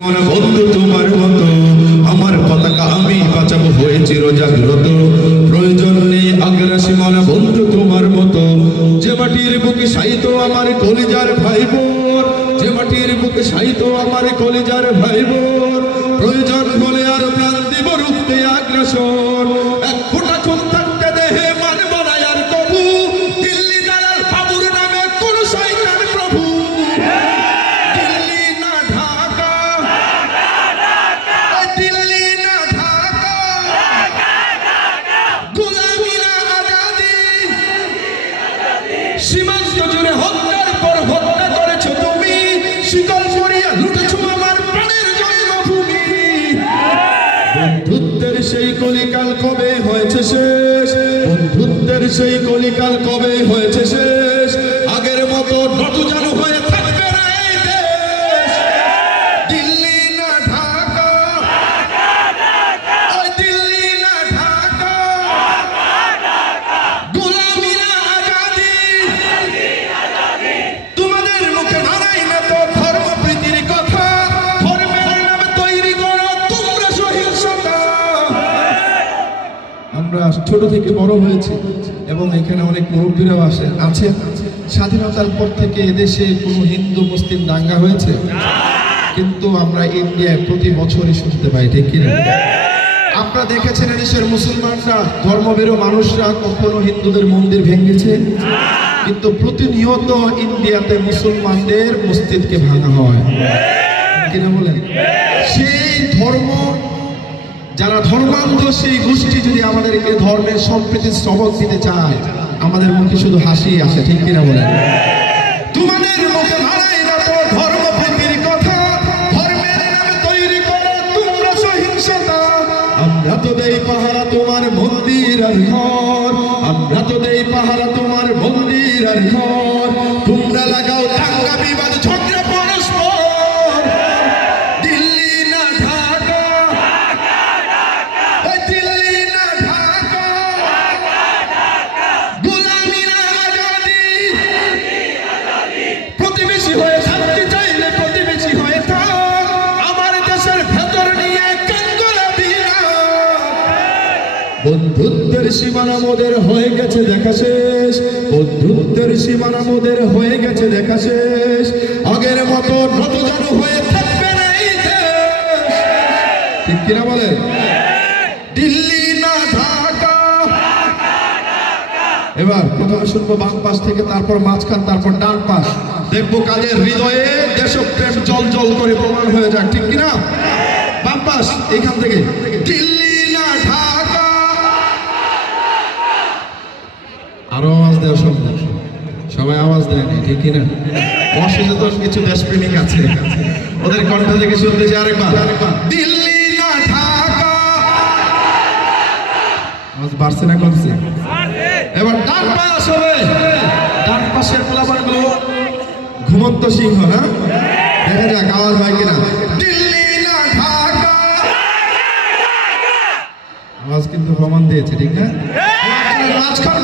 বন্ধু তোমার মতো? আমার পতাকা আমি বাঁচাবো হয়ে চির জাগ্রত প্রয়োজন নেই আগ্রাসী মনে বন্ধু তোমার মতো। যে মাটির বুকে সাইতো আমার কলিজার ভাই বোন যে মাটির বুকে সাইতো আমার কলিজার ভাই বোন প্রয়োজন সীমান্ত জুড়ে হত্যার পর হত্যা করেছ তুমি। শীতল মরিয়া লুটেছ আমার প্রাণের জন্মভূমি বন্ধুত্বের সেই কলিকাল কবে হয়েছে শেষ? বন্ধুত্বের সেই কলিকাল কবে হয়েছে শেষ? আমরা ছোট থেকে বড় হয়েছি এবং এখানে অনেক মুরব্বীরাও আসে আছে স্বাধীনতার পর থেকে এদেশে কোনো হিন্দু, মুসলিম দাঙ্গা হয়েছে? কিন্তু আমরা ইন্ডিয়ায় প্রতি বছরই শুনতে পাই, ঠিক কিনা আপনারা দেখেছেন এদেশের মুসলমানরা, ধর্মভীরু মানুষরা কখনো হিন্দুদের মন্দির ভেঙেছে? কিন্তু প্রতিনিয়ত ইন্ডিয়াতে মুসলমানদের মসজিদকে ভাঙা হয়। কিনা বলেন? সেই ধর্ম, যারা ধর্মান্ধ, সেই ধর্মের সম্প্রীতির সবক দিতে চায়, আমাদের মুখে শুধু হাসি আসে, ঠিক কিনা পাহারা তোমার মন্দির আর ঘর। তোমরা লাগাও দাঙ্গা বিবাদ সীমানা মোদের হয়ে গেছে, দেখা শেষ। বন্ধুত্বের সীমানা মোদের হয়ে গেছে, দেখা শেষ। আগের মতো নতজানু হয়ে থাকবে না ঠিক কিনা বলেন? দিল্লি না এবার প্রথমে শুনব বাম পাশ থেকে, তারপর মাঝখান, তারপর ডান পাশ। দেখব কাজের হৃদয়ে দেশপ্রেম জল জল করে প্রমাণ হয়ে যাক ঠিক কিনা? বাম পাশ এইখান থেকে। দিল্লি আরও আওয়াজ দেওয়া সম্ভব সবাই আওয়াজ দেয়নি ঠিক কিনা? তো কিছু দেশপ্রেমিক আছে। ওদের কণ্ঠ থেকে শুনতে চাই আরেকবার। দিল্লি না ঢাকা? বাড়ছে না কমছে? এবার ডান পাশ হবে ডান পাশে গুলো ঘুমন্ত সিংহ, না? দেখা যাক আওয়াজ হয় কিনা। দিল্লি আওয়াজ কিন্তু প্রমাণ দিয়েছে, ঠিক না? রাজখান